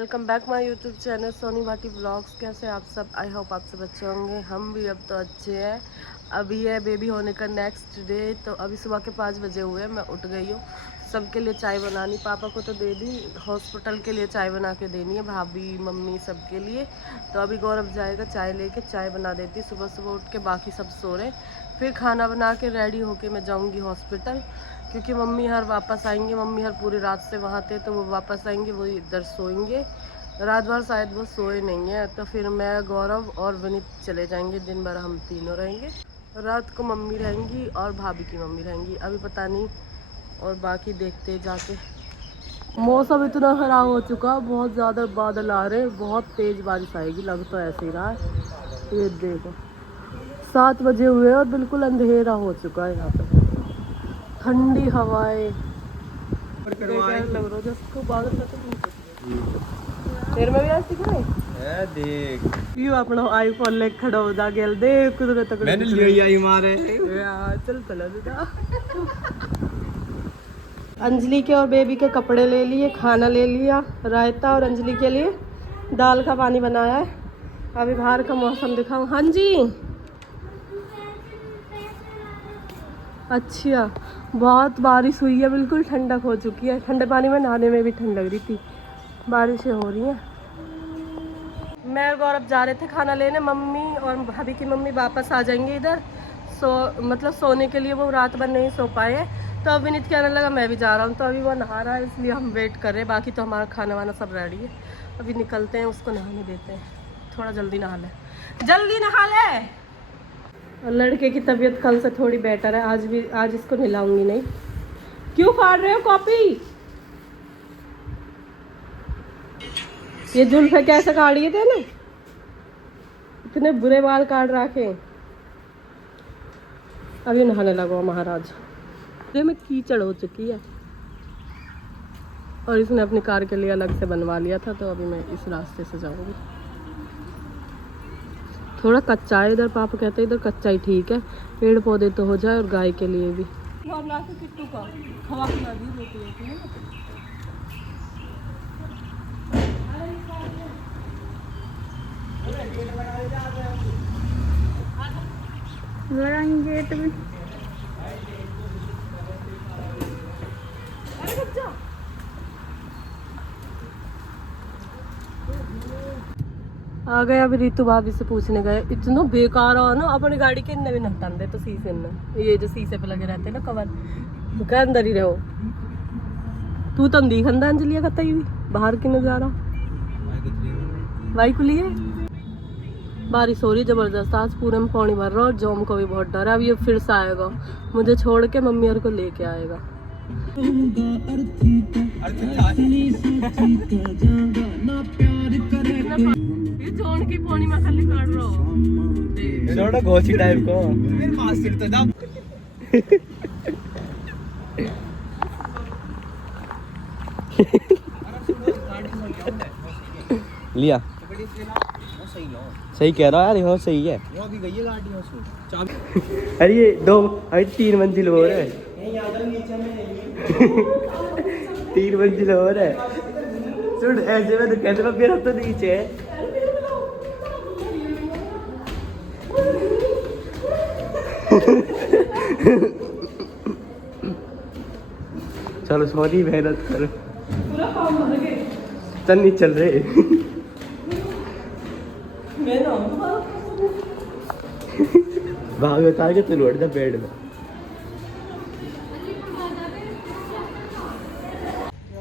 Welcome back my YouTube channel Soni Bhati blogs. कैसे आप सब? आई होप आप सब अच्छे होंगे। हम भी अब तो अच्छे हैं। अभी है बेबी होने का नेक्स्ट डे, तो अभी सुबह के 5 बजे हुए, मैं उठ गई हूँ। सबके लिए चाय बनानी, पापा को तो दे दी, हॉस्पिटल के लिए चाय बना के देनी है, भाभी मम्मी सबके लिए। तो अभी गौरव जाएगा चाय लेके, चाय बना देती सुबह सुबह उठ के। बाकी सब सो रहे, फिर खाना बना के रेडी होके मैं जाऊँगी हॉस्पिटल, क्योंकि मम्मी हर वापस आएंगे। मम्मी हर पूरी रात से वहाँ थे, तो वो वापस आएंगे, वो इधर सोएंगे। रात भर शायद वो सोए नहीं है, तो फिर मैं, गौरव और विनीत चले जाएंगे। दिन भर हम तीनों रहेंगे। रात को मम्मी रहेंगी और भाभी की मम्मी रहेंगी, अभी पता नहीं। और बाकी देखते जाके। मौसम इतना खराब हो चुका, बहुत ज़्यादा बादल आ रहे, बहुत तेज़ बारिश आएगी, लग तो ऐसे ही रहा है। ये देखो 7 बजे हुए और बिल्कुल अंधेरा हो चुका है यहाँ पे। ठंडी हवाएं लग रहा जिसको बादल तेरे में भी आज दिखाई है। देख यू अपना आईफोन ले खड़ा हो जा गेल, देख कुदरत तक मैंने लिया ही मारे यार। चल चला दीदा। अंजलि के और बेबी के कपड़े ले लिए, खाना ले लिया, रायता, और अंजलि के लिए दाल का पानी बनाया है। अभी बाहर का मौसम दिखाऊं। हाँ जी, अच्छा, बहुत बारिश हुई है, बिल्कुल ठंडक हो चुकी है। ठंडे पानी में नहाने में भी ठंड लग रही थी, बारिशें हो रही हैं। मैं और गौरव जा रहे थे खाना लेने, मम्मी और भाभी की मम्मी वापस आ जाएंगे इधर। मतलब सोने के लिए, वो रात भर नहीं सो पाए। तो अब विनीत कहने लगा मैं भी जा रहा हूँ, तो अभी वो नहा रहा है, इसलिए हम वेट कर रहे हैं। बाकी तो हमारा खाना वाना सब रेडी है, अभी निकलते हैं, उसको नहाने देते हैं। थोड़ा जल्दी नहा ले, जल्दी नहा ले। और लड़के की तबीयत कल से थोड़ी बेटर है, आज इसको नहलाऊंगी नहीं। क्यों फाड़ रहे हो कॉपी? ये जुल्फे कैसे काटिए थे ना, इतने बुरे बाल काट रखे। अभी नहाने लगो महाराज। ये में कीचड़ हो चुकी है, और इसने अपनी कार के लिए अलग से बनवा लिया था, तो अभी मैं इस रास्ते से जाऊंगी। थोड़ा कच्चा है इधर, पापा कहते हैं इधर कच्चा ही ठीक है, पेड़ पौधे तो हो जाए, और गाय के लिए भी। किट्टू का खवा खिला दी रोटी है ना। गेट में आ गए। अभी रितु भाभी से पूछने गए, इतना बेकार हो ना, अपनी गाड़ी के इन्ने भी नहीं हटाते, तो शीशे में ये जो शीशे पे लगे रहते हैं ना कवर, के अंदर ही रहो। तू तो दिखंदा अंजलि का भी बाहर की नजारा बाइक लिए। बारिश हो रही जबरदस्त, आज पूरे में पानी भर रहा, और जोम को भी बहुत डर है। अब ये फिर से आएगा, मुझे छोड़ के मम्मी और को लेके आएगा। ये जोन की पानी में खाली काट रहा हूं, छोटा घोसी टाइप को मेरे पास सिर तो दाब लिया। सही कह रहा है यार, ये सही है। वो अभी गई है गाड़ी उसमें। अरे ये 3 मंजिल और है। 3 मंजिल और है। सुन ऐसे में तो कहते मेरा तो नीचे है। चलो सॉरी, मेहनत करो, चल नहीं चल रहे। भाग बता के तू लौट जा बेड में।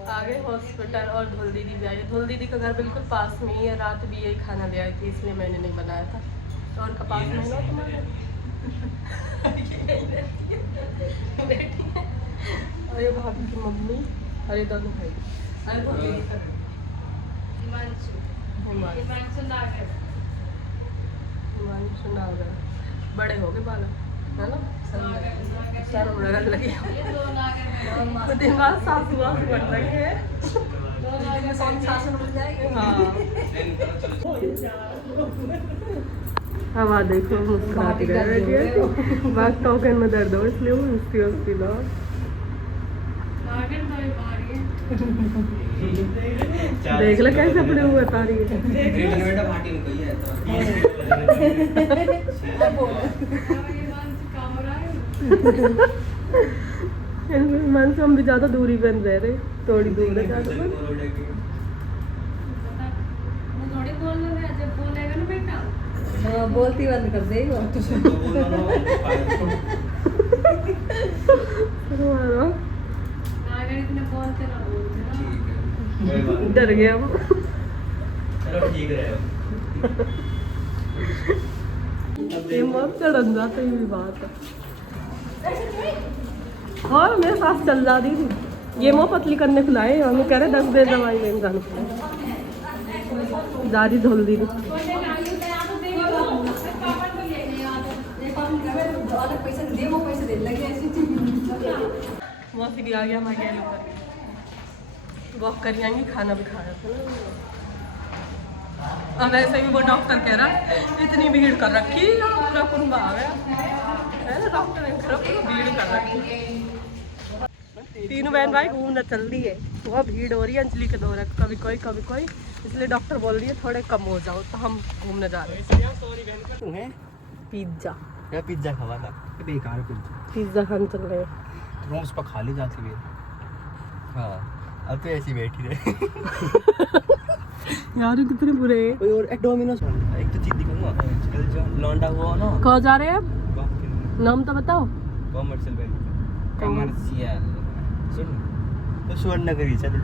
आगे हॉस्पिटल, और धुल दीदी भी आई। धुल दीदी का घर बिल्कुल पास में ही है, रात भी यही खाना ले आई थी, इसलिए मैंने नहीं बनाया था। तो उनका पास में ना तुम्हारे बेटी है, और ये भाभी की मम्मी, और ये दोनों भाई। हिमांशु नागर बड़े हो गए बालक, है ना? शर्म लगने लगी, कुछ दिन बाद सासू बन रही है। हवा देखो मुस्कुराती रहती है, बात टोकन में दर्द हो, इसलिए वो हंसती हंसती लो। देख लो कैसे अपने हुए तारी मन से हम भी ज्यादा दूरी बन रहे थोड़ी दूर है ज्यादा बोलती बंद कर देगी डर गया वो ठीक है ये बहुत चढ़न जाते ही बात है और मेरे साथ चल जा रही थी ये मुँह पतली करने को लाए हमें कह रहे 10 बजे दवाई लेने जाने को दादी धोल दी मौसी भी आ गया मैं गया वॉक कर आएंगे खाना भी खाया था ना अब ऐसे भी वो डॉक्टर कह रहा इतनी भीड़ कर रखी पूरा कुंभा आ गया है ना डॉक्टर ने पूरा भीड़ कर रखी तीनों बहन भाई घूमना चल रही है बहुत भीड़ हो रही है अंजलि के दौरे कभी कोई इसलिए डॉक्टर बोल रही है थोड़े कम हो जाओ तो हम घूमने जा रहे हैं पिज्जा या पिज्जा खावा था बेकार पिज्जा खाने चल रहे हैं रोज पर खा ली जाती है हाँ अब तो ऐसी बैठी रहे यार कितने बुरे कोई और एक डोमिनोज एक तो चीज दिखाऊंगा कल जो लौंडा हुआ ना कहाँ जा रहे हैं नाम तो बताओ कमर्शियल बैंक कमर्शियल सुन तो स्वर्णनगरी चलो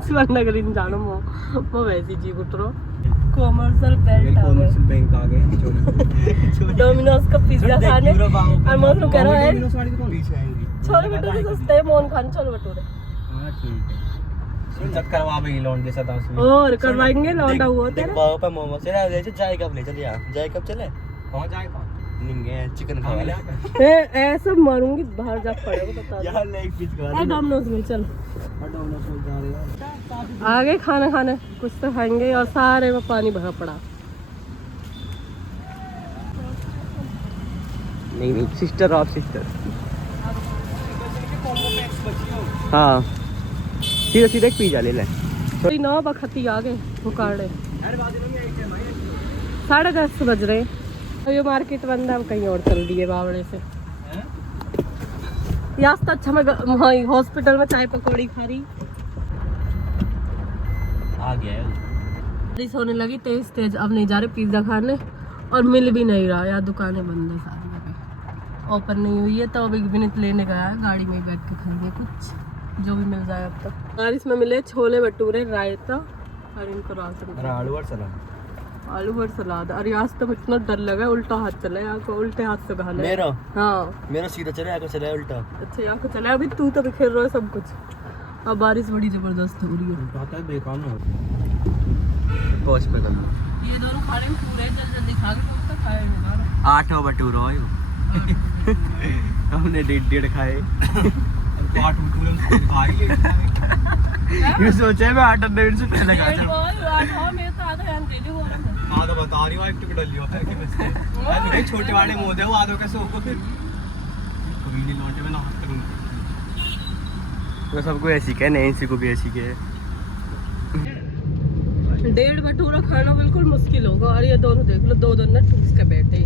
स्वर्णनगरी नहीं जाना वो वैसी चीज उतरो कमर्शियल बैंक कमर्शियल बैंक आ गए डोमिनोज का पिज्जा खाने और मौसम कह रहा है पीछे आएंगी छोले भटूरे सस्ते हैं मोहन खान छोले भटूरे हाँ ठीक है सुनत करवा भी लौंडे से 10 में और करवाएंगे लौंडा हुआ तेरा बाबा पे मोमो से ले जाए कब ले चल यार जाए कब चले कौन जाए कौन निंगे चिकन खा ले ऐसा मारूंगी बाहर जा पड़ेगा बता दो यार लेग पीस खा ए डोमिनोज में चल डोमिनोज में जा रहे हैं आगे खाना खाने कुछ तो खाएंगे और सारे में पानी भरा पड़ा नहीं सिस्टर ऑफ सिस्टर हाँ सीधा सीधा एक पिज्जा ले ले 9 बखती आ गए वो काड़े 10:30 बज रहे और ये मार्केट बंद है कहीं और चल दिए बावड़े से यार तो अच्छा मैं हॉस्पिटल में चाय पकौड़ी खा रही आ गया बारिश होने लगी तेज अब नहीं जा रहे पिज्जा खाने और मिल भी नहीं रहा यार दुकानें बंद है सारी ओपन नहीं हुई है तो अभी विनीत लेने गया है गाड़ी में ही बैठ के खाएंगे कुछ जो भी मिल जाए अब तक बारिश में मिले छोले भटूरे रायता और इनको आलू और सलाद और आज तो इतना डर लगा उल्टा हाथ चला यहाँ को उल्टे हाथ से खाना मेरा हाँ मेरा सीधा चले आगे चला उल्टा अच्छा यहाँ को चला अभी तू तो बिखेर रहा है सब कुछ अब बारिश बड़ी जबरदस्त हो रही है पता है बेकार ना पहुंच पे कर ये दोनों खा रहे हैं पूरे जल्दी खा के कब तक खाए 8 भटूरे आयो हमने डेढ़ खाए 8 भटूरे खा ही ये सोचा है मैं 8 डेढ़ से पहले खा जाऊं मैं तो आधा घंटे दे दूंगा हाँ तो बता रही हूँ एक टिकट लियो है कि बस नहीं छोटे वाले मोदे वो आधो कैसे हो फिर कभी नहीं लौटे में ना हाथ करूँगा तो सबको ऐसी कहे नैन्सी को भी ऐसी कहे 1.5 भटूरा खाना बिल्कुल मुश्किल होगा और ये दोनों देख लो दो दोनों ठूस के बैठे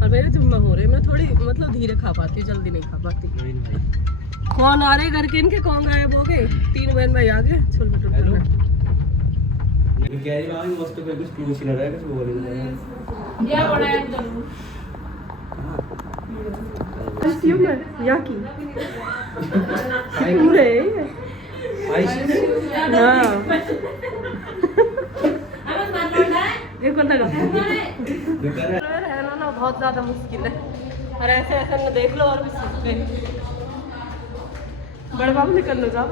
और मेरे जुम्मा हो रहे मैं थोड़ी मतलब धीरे खा पाती जल्दी नहीं खा पाती कौन आ रहे घर के इनके कौन गायब हो गए 3 बहन भाई आ गए छोले भटूरे गैरी भाभी मस्त कोई कुछ पूछ ही ना रहा है कुछ बोल ही नहीं या बड़ा है कॉस्ट्यूम है या की पूरे हां ये कौन लगा रहना ना बहुत ज्यादा मुश्किल है और ऐसे ऐसे ना देख लो और भी सीखते बड़े बाबू निकल लो जाओ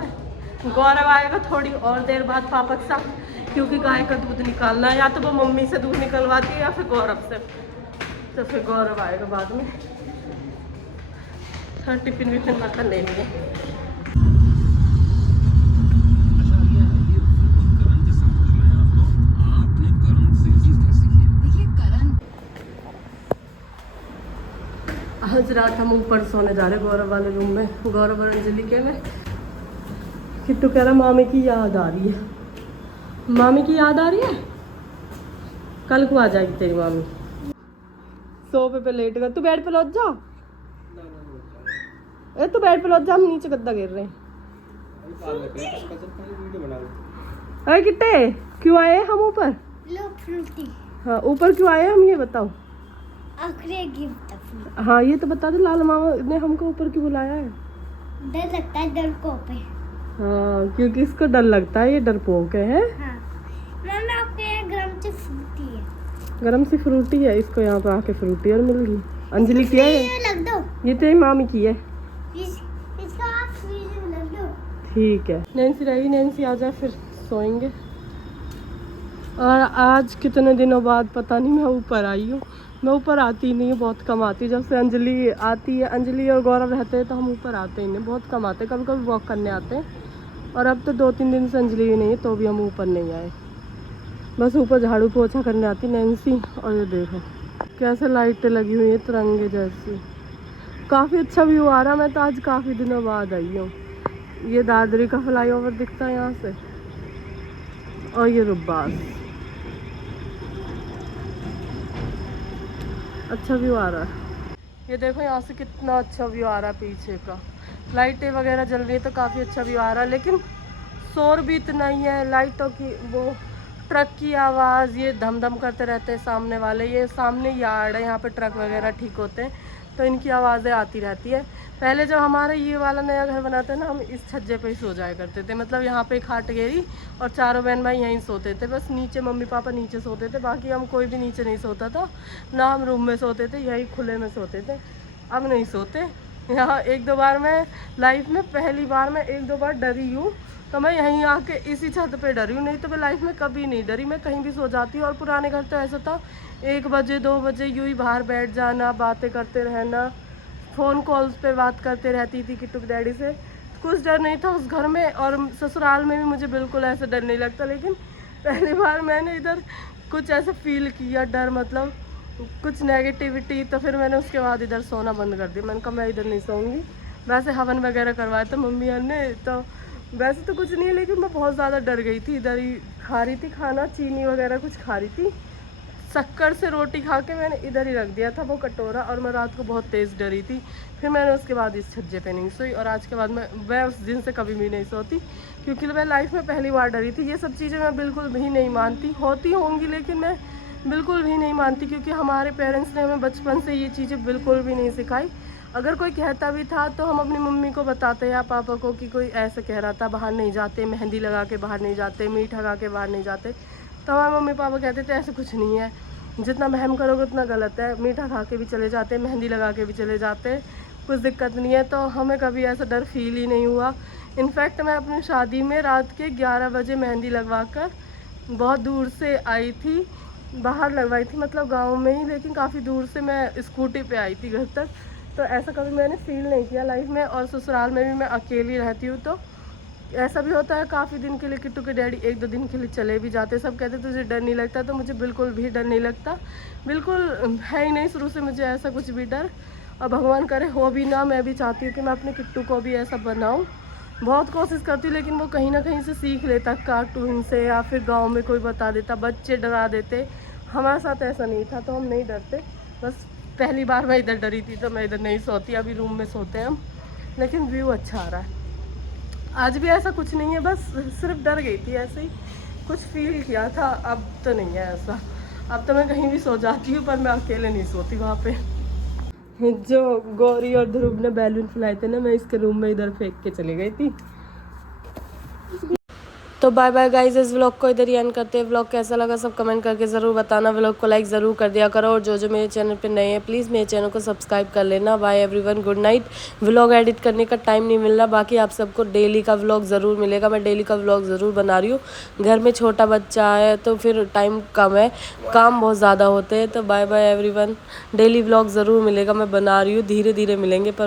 गौरव आएगा थोड़ी और देर बाद पापा के साथ क्योंकि गाय का दूध निकालना है या तो वो मम्मी से दूध निकलवाती है या फिर गौरव से तो फिर गौरव आएगा बाद में थोड़ा टिफिन विफिन बर्तन ले लिए आज रात हम ऊपर सोने जा रहे गौरव वाले रूम में गौरव और अंजलि के में किट्टू कह रहा मामी की याद आ रही है। मामी की याद आ रही है, कल को आ जाएगी तेरी मामी। सोफे पे लेट कर, तू बेड पे लौट जा। तू बेड पे लौट जा, हम नीचे गद्दा गिर रहे हैं। अरे किट्टे क्यों आए हम ऊपर? हाँ ऊपर क्यों आए हम, ये बताओ। हाँ ये तो बता दो, लाल मामा ने हमको ऊपर क्यों बुलाया है? डर लगता है डरपोक है। हाँ क्योंकि इसको डर लगता है, ये डरपोक है। हाँ। मामा आपके यहाँ गरम सी फ्रूटी है। गरम सी फ्रूटी है, इसको यहाँ पे आके फ्रूटी और मिल गई। अंजलि की है ये लग दो। ये तेरी मामी की है। इसका आप फ्रीज में लग दो। ठीक है नैन्सी रहेगी, नैन्सी आ जाए फिर सोएंगे। और आज कितने दिनों बाद पता नहीं मैं ऊपर आई हूँ। मैं ऊपर आती नहीं हूँ, बहुत कम आती हूँ। जब से अंजलि आती है, अंजलि और गौरव रहते हैं तो हम ऊपर आते ही नहीं, बहुत कम आते हैं। कभी कभी वॉक करने आते हैं। और अब तो 2-3 दिन से अंजलि भी नहीं है तो भी हम ऊपर नहीं आए। बस ऊपर झाड़ू पोछा करने आती नैन्सी। और ये देखो कैसे लाइटें लगी हुई हैं तिरंगे जैसी, काफ़ी अच्छा व्यू आ रहा है। मैं तो आज काफ़ी दिनों बाद आई हूँ। ये दादरी का फ्लाईओवर दिखता है यहाँ से, और ये रुब्बास। अच्छा व्यू आ रहा है। ये देखो यहाँ से कितना अच्छा व्यू आ रहा है, पीछे का लाइटें वगैरह जल रही है तो काफ़ी अच्छा व्यू आ रहा है। लेकिन शोर भी इतना ही है, लाइटों की वो ट्रक की आवाज़, ये धम धम करते रहते हैं सामने वाले। ये सामने यार्ड है, यहाँ पे ट्रक वगैरह ठीक होते हैं तो इनकी आवाज़ें आती रहती है। पहले जब हमारा ये वाला नया घर बना था ना, हम इस छज्जे पे ही सो जाया करते थे। मतलब यहाँ पे खाट घेरी और चारों बहन भाई यहीं सोते थे। बस नीचे मम्मी पापा नीचे सोते थे, बाकी हम कोई भी नीचे नहीं सोता था ना। हम रूम में सोते थे, यही खुले में सोते थे। अब नहीं सोते यहाँ। 1-2 बार मैं लाइफ में, पहली बार मैं 1-2 बार डरी हूँ तो मैं यहीं आके इसी छत पे डरी हूँ। नहीं तो मैं लाइफ में कभी नहीं डरी, मैं कहीं भी सो जाती हूँ। और पुराने घर तो ऐसा था 1 बजे 2 बजे यूँ ही बाहर बैठ जाना, बातें करते रहना, फ़ोन कॉल्स पे बात करते रहती थी किट्टू के डैडी से। कुछ डर नहीं था उस घर में, और ससुराल में भी मुझे बिल्कुल ऐसा डर नहीं लगता। लेकिन पहली बार मैंने इधर कुछ ऐसा फील किया, डर मतलब कुछ नेगेटिविटी, तो फिर मैंने उसके बाद इधर सोना बंद कर दिया। मैंने कहा मैं इधर नहीं सोऊंगी। वैसे हवन वगैरह करवाया था मम्मी ने, तो वैसे तो कुछ नहीं है, लेकिन मैं बहुत ज़्यादा डर गई थी। इधर ही खा रही थी खाना, चीनी वगैरह कुछ खा रही थी, शक्कर से रोटी खा के मैंने इधर ही रख दिया था वो कटोरा। और मैं रात को बहुत तेज़ डरी थी। फिर मैंने उसके बाद इस छज्जे पे नहीं सोई, और आज के बाद मैं उस दिन से कभी भी नहीं सोती, क्योंकि मैं लाइफ में पहली बार डरी थी। ये सब चीज़ें मैं बिल्कुल भी नहीं मानती, होती होंगी लेकिन मैं बिल्कुल भी नहीं मानती, क्योंकि हमारे पेरेंट्स ने हमें बचपन से ये चीज़ें बिल्कुल भी नहीं सिखाई। अगर कोई कहता भी था तो हम अपनी मम्मी को बताते या पापा को कि कोई ऐसे कह रहा था, बाहर नहीं जाते, मेहंदी लगा के बाहर नहीं जाते, मीठा खा के बाहर नहीं जाते। तो हमारे मम्मी पापा कहते थे ऐसे कुछ नहीं है, जितना वहम करोगे उतना गलत है, मीठा खा के भी चले जाते, मेहंदी लगा के भी चले जाते, कुछ दिक्कत नहीं है। तो हमें कभी ऐसा डर फील ही नहीं हुआ। इनफैक्ट मैं अपनी शादी में रात के 11 बजे मेहंदी लगवा कर बहुत दूर से आई थी, बाहर लगवाई थी, मतलब गांव में ही, लेकिन काफ़ी दूर से मैं स्कूटी पे आई थी घर तक। तो ऐसा कभी मैंने फील नहीं किया लाइफ में। और ससुराल में भी मैं अकेली रहती हूँ, तो ऐसा भी होता है काफ़ी दिन के लिए किट्टू के डैडी 1-2 दिन के लिए चले भी जाते। सब कहते तुझे डर नहीं लगता, तो मुझे बिल्कुल भी डर नहीं लगता, बिल्कुल है ही नहीं शुरू से मुझे ऐसा कुछ भी डर। और भगवान करे हो भी ना। मैं भी चाहती हूँ कि मैं अपने किट्टू को भी ऐसा बनाऊँ, बहुत कोशिश करती हूँ, लेकिन वो कहीं ना कहीं से सीख लेता, कार्टून से या फिर गाँव में कोई बता देता, बच्चे डरा देते। हमारे साथ ऐसा नहीं था, तो हम नहीं डरते। बस पहली बार मैं इधर डरी थी तो मैं इधर नहीं सोती, अभी रूम में सोते हैं हम। लेकिन व्यू अच्छा आ रहा है। आज भी ऐसा कुछ नहीं है, बस सिर्फ डर गई थी, ऐसे ही कुछ फील किया था। अब तो नहीं है ऐसा, अब तो मैं कहीं भी सो जाती हूँ, पर मैं अकेले नहीं सोती वहाँ पे। जो गौरी और ध्रुव ने बैलून फुलाए थे ना, मैं इसके रूम में इधर फेंक के चली गई थी। तो बाय बाय गाइस, इस व्लॉग को इधर ही एंड करते हैं। व्लॉग कैसा लगा सब कमेंट करके ज़रूर बताना। व्लॉग को लाइक ज़रूर कर दिया करो, और जो मेरे चैनल पे नए हैं प्लीज़ मेरे चैनल को सब्सक्राइब कर लेना। Bye everyone, good night. Vlog edit करने का टाइम नहीं मिल रहा, बाकी आप सबको डेली का व्लॉग ज़रूर मिलेगा। मैं डेली का व्लॉग ज़रूर बना रही हूँ। घर में छोटा बच्चा है तो फिर टाइम कम है, काम बहुत ज़्यादा होते हैं। तो bye bye everyone, daily vlog ज़रूर मिलेगा, मैं बना रही हूँ, धीरे धीरे मिलेंगे पर